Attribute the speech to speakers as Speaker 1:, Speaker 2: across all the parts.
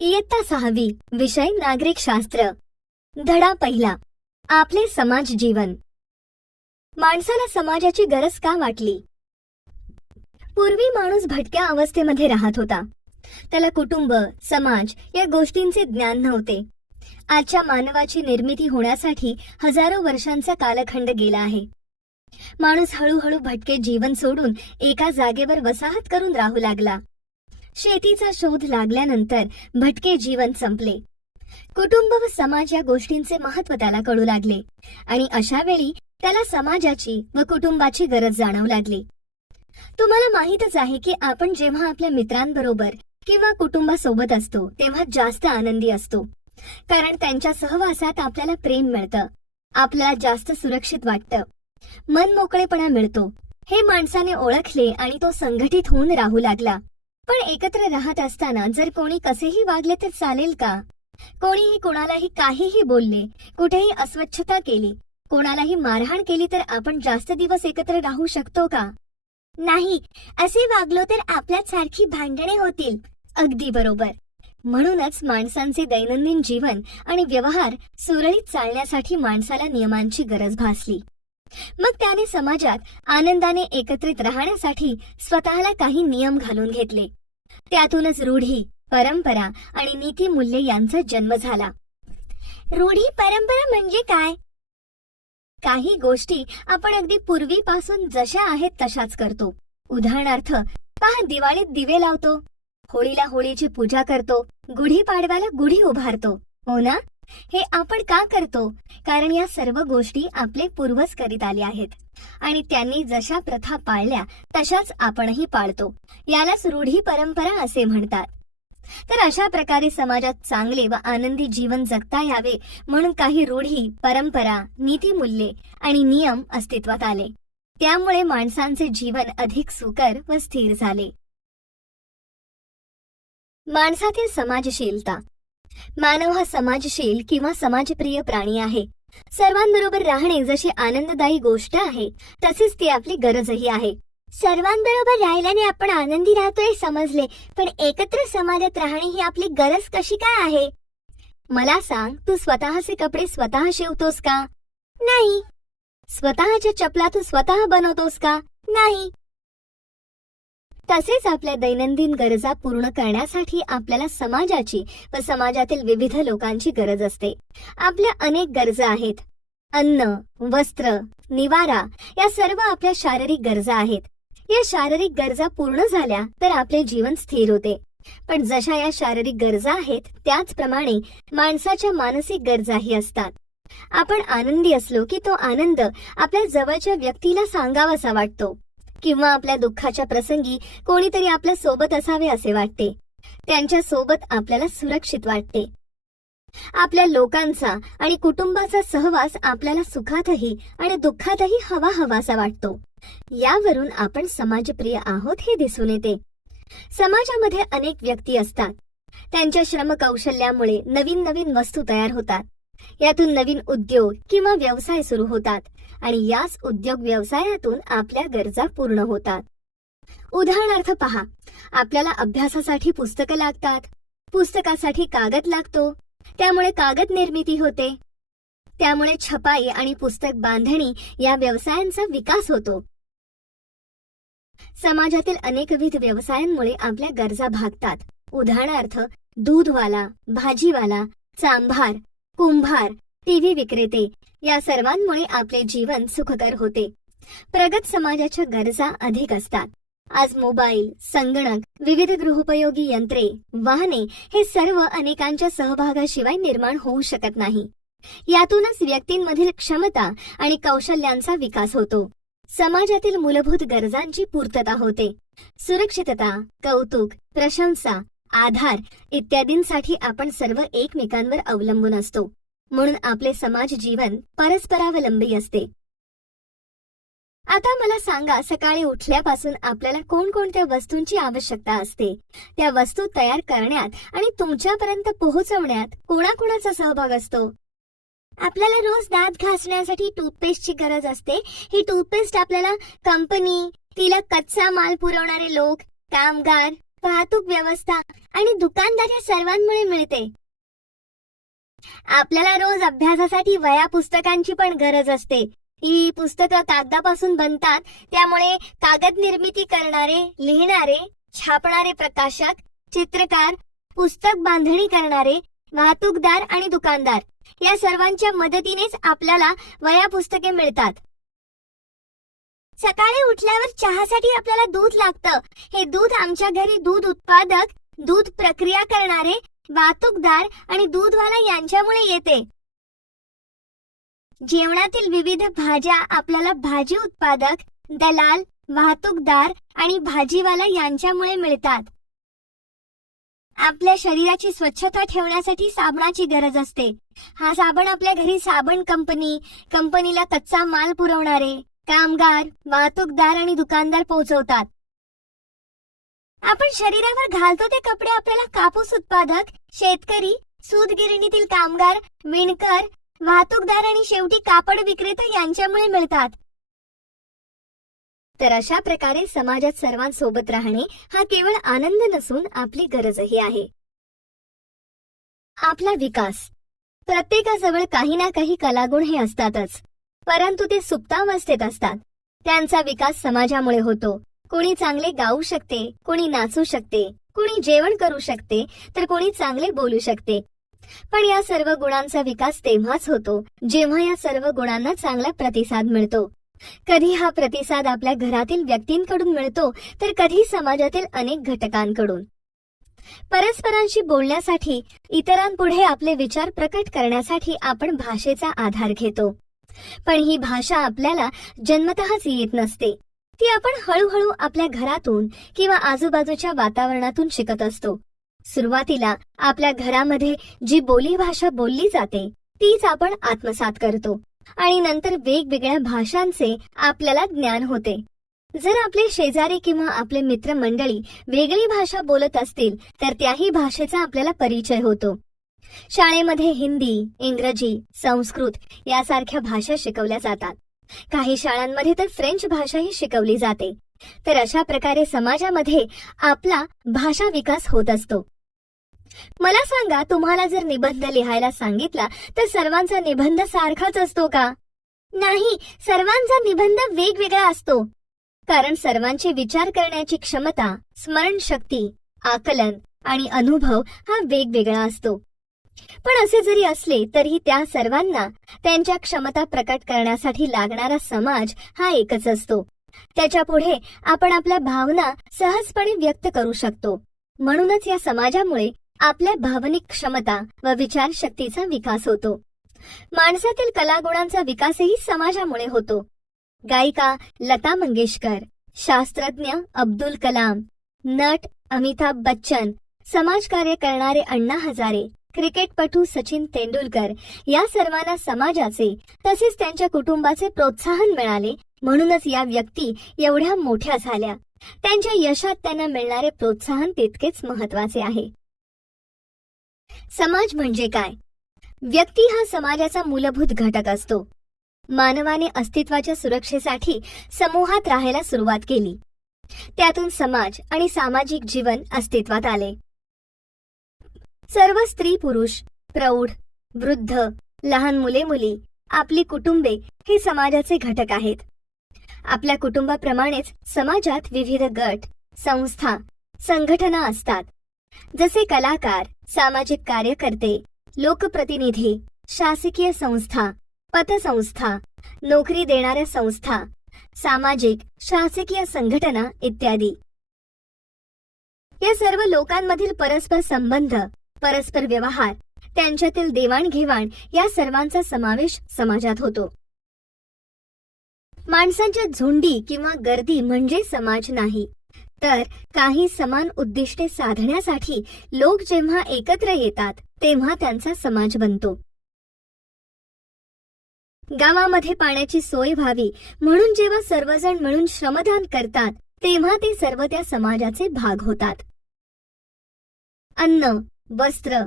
Speaker 1: इयत्ता सहावी विषय नागरिक शास्त्र. धडा पहिला. आपले समाज जीवन. माणसाला समाजाची गरज का वाटली? पूर्वी माणूस भटक्या अवस्थेमध्ये राहत होता. त्याला कुटुंब समाज या गोष्टींचे ज्ञान नव्हते. आजच्या मानवाची निर्मिती होण्यासाठी हजारो वर्षांचा कालखंड गेला आहे. माणूस हळूहळू भटके जीवन सोडून एका जागेवर वसाहत करून राहू लागला. शेतीचा शोध लागल्यानंतर भटके जीवन संपले. कुटुंब व समाज या गोष्टींचे महत्त्व त्याला कळू लागले आणि अशा वेळी त्याला समाजाची व कुटुंबाची गरज जाणवू लागली. तुम्हाला माहीतच आहे की आपण जेव्हा आपल्या मित्रांबरोबर किंवा कुटुंबासोबत असतो तेव्हा जास्त आनंदी असतो. कारण त्यांच्या सहवासात आपल्याला प्रेम मिळतं आपल्याला जास्त सुरक्षित वाटतं. मन मोकळेपणा मिळतो. हे माणसाने ओळखले आणि तो संघटित होऊन राहू लागला. पण एकत्र राहत असताना जर कोणी कसेही वागले तर चालेल का? कोणीही कोणालाही काहीही बोलले कुठेही अस्वच्छता केली कोणालाही मारहाण केली तर आपण जास्त दिवस एकत्र राहू शकतो का? नाही असे वागलो तर आपल्यात सारखी भांडणे होतील. अगदी बरोबर. म्हणूनच माणसांचे दैनंदिन जीवन आणि व्यवहार सुरळीत चालण्यासाठी माणसाला नियमांची गरज भासली. मग त्याने समाजात आनंदाने एकत्रित राहण्यासाठी स्वतःला काही नियम घालून घेतले. त्यातूनच रूढी परंपरा आणि नीतीमूल्य यांचा जन्म झाला. रूढी परंपरा म्हणजे काय? काही गोष्टी आपण अगदी पूर्वीपासून जशा आहेत तशाच करतो. उदाहरणार्थ पहा दिवाळीत दिवे लावतो. होळीला होळीची पूजा करतो. गुढीपाडव्याला गुढी उभारतो. हो ना? हे आपण का करतो? कारण या सर्व गोष्टी आपले पूर्वज करीत आले आहेत. आणि त्यांनी जशा प्रथा पाळल्या तशाच आपणही पाळतो. यालाच रूढी परंपरा असे म्हणतात. तर अशा प्रकारे समाजात चांगले व आनंदी जीवन जगता यावे म्हणून काही रूढी परंपरा नीतीमूल्ये आणि नियम अस्तित्वात आले. त्यामुळे माणसांचे जीवन अधिक सुकर व स्थिर झाले. माणसातील समाजशीलता. मानव हा समाजशील किंवा समाजप्रिय प्राणी आहे. सर्वांबरोबर राहणे जशी आनंददायी गोष्ट आहे तसेच ती आपली गरजही आहे. सर्वांबरोबर राहिल्याने आपण आनंदी राहतोय समजले पण एकत्र समाजात राहणे ही आपली गरज कशी काय आहे? मला सांग तू स्वतःचे कपडे स्वतः शिवतोस का? नाही. स्वतःच्या चपला तू स्वतः बनवतोस का? नाही. तसेच आपल्या दैनंदिन गरजा पूर्ण करण्यासाठी आपल्याला समाजाची व समाजातील विविध लोकांची गरज असते. आपल्या अनेक गरजा आहेत. अन्न वस्त्र निवारा या सर्व आपल्या शारीरिक गरजा आहेत. या शारीरिक गरजा पूर्ण झाल्या तर आपले जीवन स्थिर होते. पण जशा या शारीरिक गरजा आहेत त्याचप्रमाणे माणसाच्या मानसिक गरजाही असतात. आपण आनंदी असलो की तो आनंद आपल्या जवळच्या व्यक्तीला सांगावासा वाटतो. किंवा आपल्या दुःखाच्या प्रसंगी कोणीतरी आपल्यासोबत असावे असे वाटते. त्यांच्यासोबत आपल्याला सुरक्षित वाटते. आपल्या लोकांचा आणि कुटुंबाचा सहवास आपल्याला सुखातही आणि दुःखातही हवा हवासा वाटतो. यावरून आपण समाजप्रिय आहोत हे दिसून येते. समाजामध्ये अनेक व्यक्ती असतात. त्यांच्या श्रमकौशल्यामुळे नवीन नवीन वस्तू तयार होतात. यातून नवीन उद्योग किंवा व्यवसाय सुरू होतात. आणि याच उद्योग व्यवसायातून आपल्या गरजा पूर्ण होतात. उदाहरणार्थ पहा आपल्याला अभ्यासासाठी पुस्तकं लागतात. पुस्तकासाठी कागद लागतो. त्यामुळे कागद निर्मिती होते. त्यामुळे छपाई आणि पुस्तक बांधणी या व्यवसायांचा विकास होतो. समाजातील अनेकविध व्यवसायांमुळे आपल्या गरजा भागतात. उदाहरणार्थ दूधवाला भाजीवाला चांभार कुंभार टीव्ही विक्रेते या सर्वांमुळे आपले जीवन सुखकर होते. प्रगत समाजाच्या गरजा अधिक असतात. आज मोबाईल संगणक विविध गृहोपयोगी यंत्रे वाहने हे सर्व अनेकांच्या सहभागाशिवाय निर्माण होऊ शकत नाही. यातूनच व्यक्तींमधील क्षमता आणि कौशल्यांचा विकास होतो. समाजातील मूलभूत गरजांची पूर्तता होते. सुरक्षितता कौतुक प्रशंसा आधार इत्यादींसाठी आपण सर्व एकमेकांवर अवलंबून असतो. म्हणून आपले समाज जीवन परस्परावलंबी असते. आता मला सांगा सकाळी उठल्यापासून आपल्याला कोणकोणत्या वस्तूंची आवश्यकता असते? त्या वस्तू तयार करण्यात आणि तुमच्यापर्यंत पोहोचवण्यात कोणाकोणाचा सहभाग असतो? आपल्याला रोज दात घासण्यासाठी टूथपेस्टची गरज असते. ही टूथपेस्ट आपल्याला कंपनी तिला कच्चा माल पुरवणारे लोक कामगार वाहतूक व्यवस्था आणि दुकानदार या सर्वांमुळे मिळते. आपल्याला रोज अभ्यासासाठी वया पुस्तकांची पण गरज असते. ही पुस्तकं कागदापासून बनतात त्यामुळे कागद निर्मिती करणारे लिहिणारे छापणारे प्रकाशक चित्रकार पुस्तक बांधणी करणारे वाहतूकदार आणि दुकानदार या सर्वांच्या मदतीनेच आपल्याला वया पुस्तके मिळतात. सकाळी उठल्यावर चहासाठी आपल्याला दूध लागतं. हे दूध आमच्या घरी दूध उत्पादक दूध प्रक्रिया करणारे वाहतूकदार आणि दूधवाला यांच्यामुळे येते. जेवणातील विविध भाज्या आपल्याला भाजी उत्पादक दलाल वाहतूकदार आणि भाजीवाला यांच्यामुळे मिळतात. आपल्या शरीराची स्वच्छता ठेवण्यासाठी साबणाची गरज असते. हा साबण आपल्या घरी साबण कंपनी कंपनीला कच्चा माल पुरवणारे कामगार वाहतूकदार आणि दुकानदार पोहोचवतात. आपण शरीरावर घालतो ते कपडे आपल्याला कापूस उत्पादक शेतकरी सूत गिरणीतील कामगार विणकर वाहतूकदार आणि शेवटी कापड विक्रेता यांच्यामुळे मिळतात. तर अशा प्रकारे समाजात सर्वांसोबत राहणे हा केवळ आनंद नसून आपली गरजही आहे. आपला विकास. प्रत्येकाजवळ काही ना काही कलागुण हे असतातच परंतु ते सुप्तावस्थेत असतात. त्यांचा विकास समाजामुळे होतो. कोणी चांगले गाऊ शकते कोणी नाचू शकते. कोणी जेवण करू शकते तर कोणी चांगले बोलू शकते. पण या सर्व गुणांचा विकास तेव्हाच होतो जेव्हा या सर्व गुणांना चांगला प्रतिसाद मिळतो. कधी हा प्रतिसाद आपल्या घरातील व्यक्तींकडून मिळतो तर कधी समाजातील अनेक घटकांकडून. परस्परांशी बोलण्यासाठी इतरांपुढे आपले विचार प्रकट करण्यासाठी आपण भाषेचा आधार घेतो. पण ही भाषा आपल्याला जन्मतःच येत नसते. ती आपण हळूहळू आपल्या घरातून किंवा आजूबाजूच्या वातावरणातून शिकत असतो. सुरुवातीला आपल्या घरामध्ये जी बोली भाषा बोलली जाते तीच आपण आत्मसात करतो आणि नंतर वेगवेगळ्या भाषांचे आपल्याला ज्ञान होते. जर आपले शेजारी किंवा आपले मित्रमंडळी वेगळी भाषा बोलत असतील तर त्याही भाषेचा आपल्याला परिचय होतो. शाळेमध्ये हिंदी इंग्रजी संस्कृत यासारख्या भाषा शिकवल्या जातात. काही शाळांमध्ये तर फ्रेंच भाषाही शिकवली जाते. तर अशा प्रकारे समाजामध्ये आपला भाषा विकास होत असतो. मला सांगा तुम्हाला जर निबंध लिहायला सांगितला तर सर्वांचा निबंध सारखाच असतो का? नाही सर्वांचा निबंध वेगवेगळा असतो. कारण सर्वांचे विचार करण्याची क्षमता स्मरणशक्ती आकलन आणि अनुभव हा वेगवेगळा असतो. पण असे जरी असले तरी त्या सर्वांना त्यांच्या क्षमता प्रकट करण्यासाठी लागणारा समाज हा एकच असतो. त्याच्या पुढे आपण आपल्या भावना सहजपणे व्यक्त करू शकतो. म्हणूनच या समाजामुळे आपल्या भावनिक क्षमता व विचारशक्तीचा विकास होतो. माणसातील कलागुणांचा विकासही समाजामुळे होतो. गायिका लता मंगेशकर शास्त्रज्ञ अब्दुल कलाम नट अमिताभ बच्चन समाजकार्य करणारे अण्णा हजारे क्रिकेटपटू सचिन तेंडुलकर या सर्वांना समाजाचे तसेच त्यांच्या कुटुंबाचे प्रोत्साहन मिळाले म्हणूनच या व्यक्ती एवढ्या मोठ्या झाल्या. त्यांच्या यशात त्यांना मिळणारे प्रोत्साहन तितकेच महत्त्वाचे आहे. समाज म्हणजे काय? व्यक्ती हा समाजाचा मूलभूत घटक असतो. मानवाने अस्तित्वाच्या सुरक्षेसाठी समूहात राहायला सुरुवात केली. त्यातून समाज आणि सामाजिक जीवन अस्तित्वात आले. सर्व स्त्री पुरुष प्रौढ वृद्ध लहान मुले मुली आपली कुटुंबे हे समाजाचे घटक आहेत. आपल्या कुटुंबाप्रमाणेच समाजात विविध गट संस्था संघटना असतात. जसे कलाकार सामाजिक कार्यकर्ते लोकप्रतिनिधी शासकीय संस्था पतसंस्था नोकरी देणाऱ्या संस्था सामाजिक शासकीय संघटना इत्यादी. या सर्व लोकांमधील परस्पर संबंध परस्पर व्यवहार त्यांच्यातील देवाणघेवाण या सर्वांचा समावेश समाजात होतो. माणसांच्या झुंडी किंवा गर्दी म्हणजे समाज नाही तर काही समान उद्दिष्टे साधण्यासाठी लोक जेव्हा एकत्र येतात तेव्हा त्यांचा समाज बनतो. गावामध्ये पाण्याची सोय व्हावी म्हणून जेव्हा सर्वजण मिळून श्रमदान करतात तेव्हा ते सर्व त्या समाजाचे भाग होतात. अन्न वस्त्र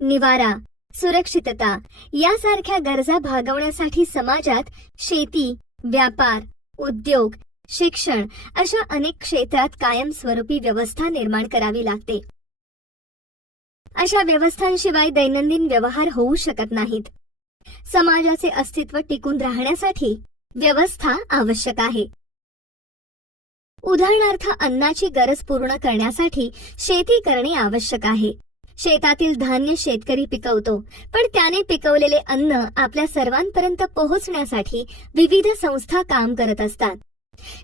Speaker 1: निवारा सुरक्षितता यासारख्या गरजा भागवण्यासाठी समाजात शेती व्यापार उद्योग शिक्षण अशा अनेक क्षेत्रात कायमस्वरूपी व्यवस्था निर्माण करावी लागते. अशा व्यवस्थांशिवाय दैनंदिन व्यवहार होऊ शकत नाहीत. समाजाचे अस्तित्व टिकून राहण्यासाठी व्यवस्था आवश्यक आहे. उदाहरणार्थ अन्नाची गरज पूर्ण करण्यासाठी शेती करणे आवश्यक आहे. शेतातील धान्य शेतकरी पिकवतो. पण त्याने पिकवलेले अन्न आपल्या सर्वांपर्यंत पोहोचण्यासाठी विविध संस्था काम करत असतात.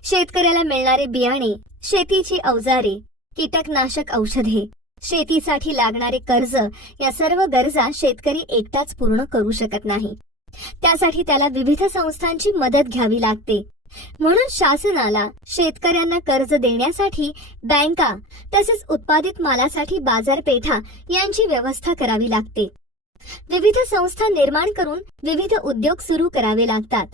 Speaker 1: शेतकऱ्याला मिळणारे बियाणे शेतीची अवजारे कीटकनाशक औषधे शेतीसाठी लागणारे कर्ज या सर्व गरजा शेतकरी एकटाच पूर्ण करू शकत नाही. त्यासाठी त्याला विविध संस्थांची मदत घ्यावी लागते. म्हणून शासनाला शेतकऱ्यांना कर्ज देण्यासाठी बँका तसेच उत्पादित मालासाठी बाजारपेठा यांची व्यवस्था करावी लागते. विविध संस्था निर्माण करून विविध उद्योग सुरू करावे लागतात.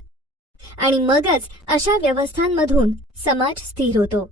Speaker 1: आणि मगच अशा व्यवस्थांमधून समाज स्थिर होतो.